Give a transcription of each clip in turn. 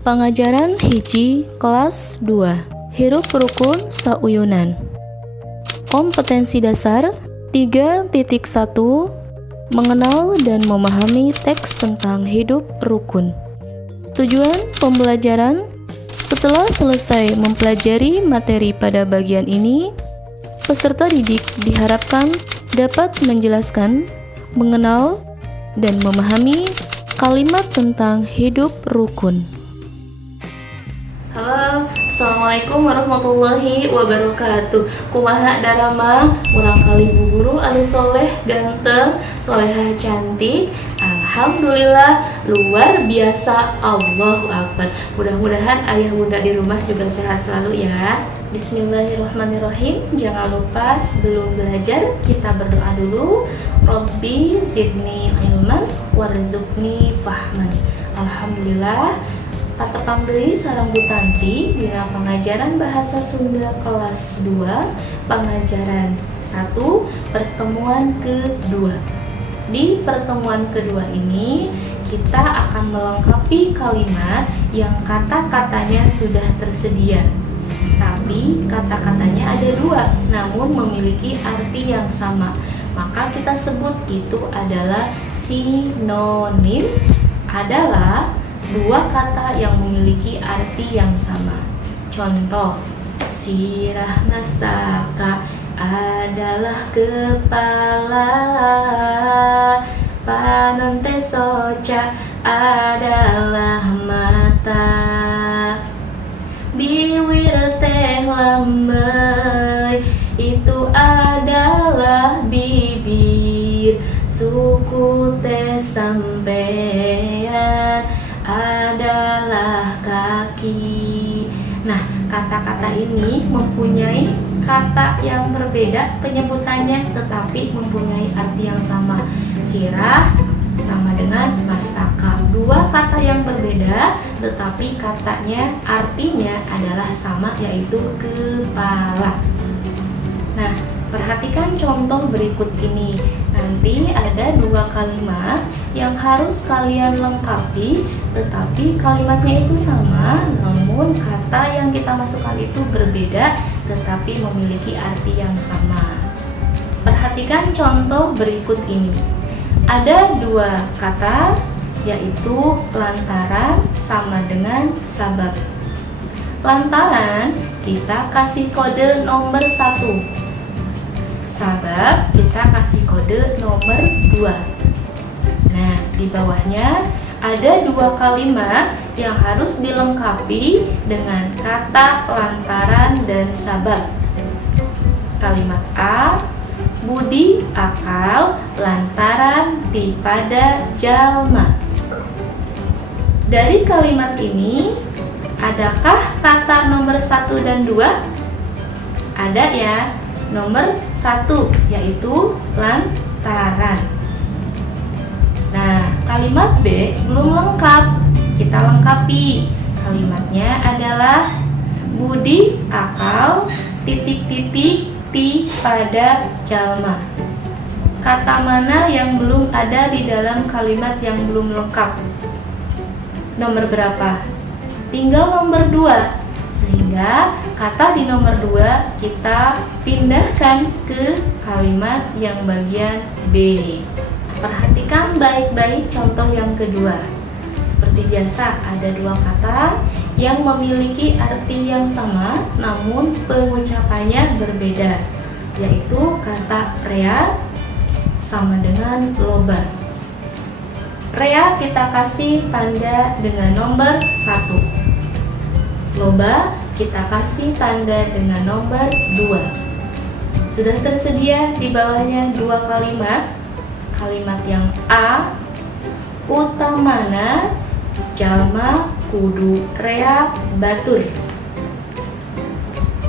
Pengajaran hiji kelas 2 Hirup rukun sauyunan. Kompetensi dasar 3.1 Mengenal dan memahami teks tentang hidup rukun. Tujuan pembelajaran: setelah selesai mempelajari materi pada bagian ini, peserta didik diharapkan dapat menjelaskan, mengenal, dan memahami kalimat tentang hidup rukun. Halo, assalamualaikum warahmatullahi wabarakatuh. Kumaha darama, urang kali bu guru anu soleh, ganteng, solehah, cantik. Alhamdulillah, luar biasa. Allahu Akbar. Mudah-mudahan ayah bunda di rumah juga sehat selalu ya. Bismillahirrahmanirrahim. Jangan lupa sebelum belajar kita berdoa dulu. Robbi zidni ilman warzuqni fahman. Alhamdulillah. Patepang deui sareng Bu Tanti dina pengajaran bahasa Sunda kelas 2, pengajaran 1, pertemuan kedua. Di pertemuan kedua ini kita akan melengkapi kalimat yang kata-katanya sudah tersedia. Tapi kata-katanya ada dua, namun memiliki arti yang sama. Maka kita sebut itu adalah sinonim, adalah dua kata yang memiliki arti yang sama. Contoh, sirah mastaka adalah kepala, panon teh soca adalah mata, biwir teh lembei itu adalah bibir, suku teh sampean adalah kaki. Nah, kata-kata ini mempunyai kata yang berbeda penyebutannya, tetapi mempunyai arti yang sama. Sirah sama dengan mastaka, dua kata yang berbeda, tetapi katanya artinya adalah sama, yaitu kepala. Nah, perhatikan contoh berikut ini. Nanti ada dua kalimat yang harus kalian lengkapi, tetapi kalimatnya itu sama, namun kata yang kita masukkan itu berbeda, tetapi memiliki arti yang sama. Perhatikan contoh berikut ini. Ada dua kata, yaitu lantaran sama dengan sabab. Lantaran kita kasih kode nomor 1. Sabab kita kasih kode nomor 2. Nah, di bawahnya ada dua kalimat yang harus dilengkapi dengan kata lantaran dan sabab. Kalimat A, budi akal lantaran ti pada jalma. Dari kalimat ini, adakah kata nomor 1 dan 2? Ada ya. Nomor 1 yaitu lantaran. Nah, kalimat B belum lengkap. Kita lengkapi. Kalimatnya adalah budi akal titik-titik ti pada jalma. Kata mana yang belum ada di dalam kalimat yang belum lengkap? Nomor berapa? Tinggal nomor 2. Sehingga kata di nomor 2 kita pindahkan ke kalimat yang bagian B. Perhatikan baik-baik contoh yang kedua. Seperti biasa, ada dua kata yang memiliki arti yang sama, namun pengucapannya berbeda, yaitu kata rea sama dengan loba. Rea kita kasih tanda dengan nomor 1. Loba kita kasih tanda dengan nomor 2. Sudah tersedia di bawahnya dua kalimat. Kalimat yang A, utamana jalma kudu rea batur.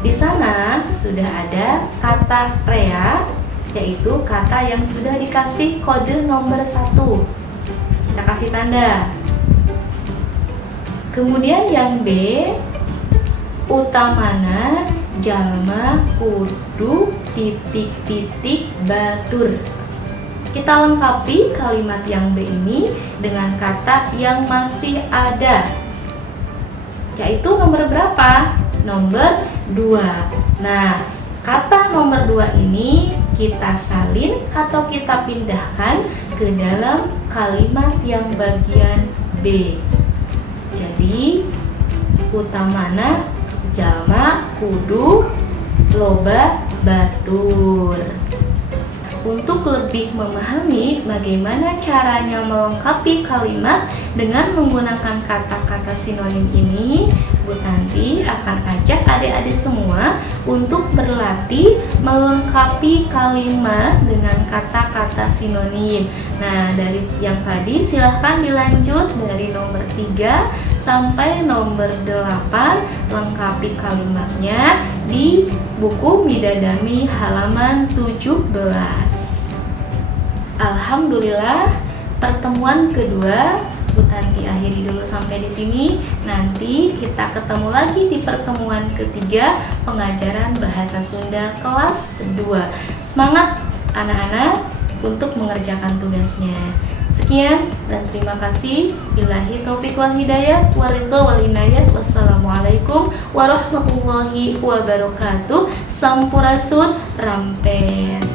Di sana sudah ada kata rea, yaitu kata yang sudah dikasih kode nomor 1. Kita kasih tanda. Kemudian yang B, utamana jalma kudu titik-titik batur. Kita lengkapi kalimat yang B ini dengan kata yang masih ada. yaitu nomor berapa? Nomor 2. Nah, kata nomor 2 ini kita salin atau kita pindahkan ke dalam kalimat yang bagian B. Jadi, utamana jalma kudu loba batur. Untuk lebih memahami bagaimana caranya melengkapi kalimat dengan menggunakan kata-kata sinonim ini, Bu Tanti akan ajak adik-adik semua untuk berlatih melengkapi kalimat dengan kata-kata sinonim. Nah, dari yang tadi silahkan dilanjut dari nomor 3 sampai nomor 8, lengkapi kalimatnya di buku Midadami halaman 17. Alhamdulillah, pertemuan kedua Bu Tanti akhiri dulu sampai di sini. Nanti kita ketemu lagi di pertemuan ketiga pengajaran bahasa Sunda kelas 2. Semangat anak-anak untuk mengerjakan tugasnya. Sekian dan terima kasih. Billahi taufiq wal hidayah, waridho wal inayah. Wassalamualaikum warahmatullahi wabarakatuh. Sampurasun rampes.